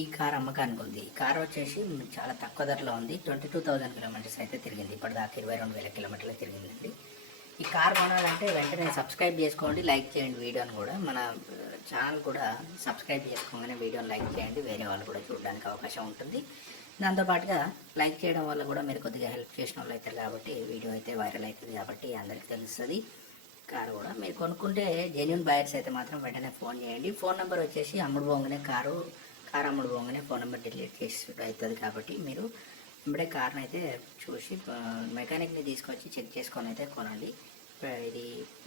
ఈ కార్ అమ్మకానికి ఉంది. ఈ కార్ వచ్చేసి చాలా తక్కువ ధరలో ఉంది. ట్వంటీ టూ థౌజండ్ కిలోమీటర్స్ అయితే తిరిగింది. ఇప్పటిదాకా ఇరవై రెండు వేల కిలోమీటర్లు తిరిగిందండి. ఈ కార్ కొనాలంటే వెంటనే సబ్స్క్రైబ్ చేసుకోండి లైక్ చేయండి వీడియోని కూడా. మన ఛానల్ కూడా సబ్స్క్రైబ్ చేసుకోగానే వీడియోని లైక్ చేయండి. వేరే వాళ్ళు కూడా చూడడానికి అవకాశం ఉంటుంది. దాంతోపాటుగా లైక్ చేయడం వల్ల కూడా మీరు కొద్దిగా హెల్ప్ చేసిన వాళ్ళు అవుతారు కాబట్టి వీడియో అయితే వైరల్ అవుతుంది కాబట్టి అందరికీ తెలుస్తుంది. కారు కూడా మీరు కొనుక్కుంటే జెన్యున్ బయర్స్ అయితే మాత్రం వెంటనే ఫోన్ చేయండి. ఫోన్ నెంబర్ వచ్చేసి అమ్ముడు బొంగనే కారు కారు పోగానే ఫోన్ నెంబర్ డిలీట్ చేసి అవుతుంది కాబట్టి మీరు ఇప్పుడే కార్ని అయితే చూసి మెకానిక్ని తీసుకొచ్చి చెక్ చేసుకొని అయితే కొనండి. ఇది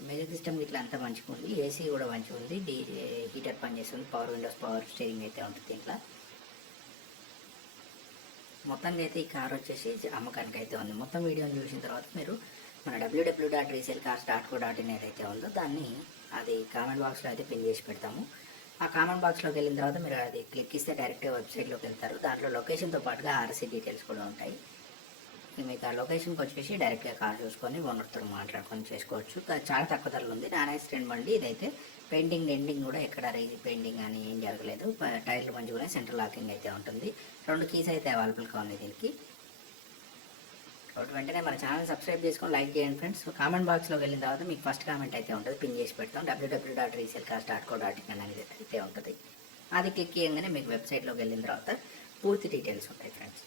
మ్యూజిక్ సిస్టమ్ ఇట్లా అంతా మంచిగా ఉంది. ఏసీ కూడా మంచిగా ఉంది. డీ హీటర్ పనిచేస్తుంది పవర్ విండోస్ పవర్ స్టీరింగ్ అయితే ఉంటుంది దీంట్లో మొత్తంగా అయితే ఈ కార్ వచ్చేసి అమ్మకానికి అయితే ఉంది. మొత్తం వీడియోని చూసిన తర్వాత మీరు మన WW dot resale cars dot co dot in ఏదైతే ఉందో దాన్ని అది కామెంట్ బాక్స్లో అయితే పిన్ చేసి పెడతాము. ఆ కామెంట్ బాక్స్లోకి వెళ్ళిన తర్వాత మీరు అది క్లిక్ ఇస్తే డైరెక్ట్గా వెబ్సైట్లోకి వెళ్తారు. దాంట్లో లొకేషన్తో పాటుగా ఆర్సీ డీటెయిల్స్ కూడా ఉంటాయి. మీకు ఆ లొకేషన్కి వచ్చేసి డైరెక్ట్గా కాల్ చూసుకొని ఓనర్తో మాట్లాడుకొని చేసుకోవచ్చు. చాలా తక్కువ ధరలు ఉంది. నాన్ యాక్సిడెంట్ బండి ఇదైతే పెయింటింగ్ ఎండింగ్ కూడా ఎక్కడ పెయింటింగ్ అని ఏం జరగలేదు. టైర్లు మంచిగా సెంటర్ లాకింగ్ అయితే ఉంటుంది. రెండు కీస్ అయితే అవైలబుల్గా ఉన్నాయి దీనికి. కాబట్టి వెంటనే మన ఛానల్ సబ్స్క్రైబ్ చేసుకొని లైక్ చేయండి ఫ్రెండ్స్. కామెంట్ బాక్స్లోకి వెళ్ళిన తర్వాత మీకు ఫస్ట్ కామెంట్ అయితే ఉంటుంది. పిన్ చేసి పెడతాం. డబ్ల్యూడబ్ల్యూ డాట్ రీసెల్ కాస్ట్ డాట్ కో డాట్ ఇన్ అనేది అయితే ఉంటుంది. అది క్లిక్ చేయగానే మీకు వెబ్సైట్లోకి వెళ్ళిన తర్వాత పూర్తి డీటెయిల్స్ ఉంటాయి ఫ్రెండ్స్.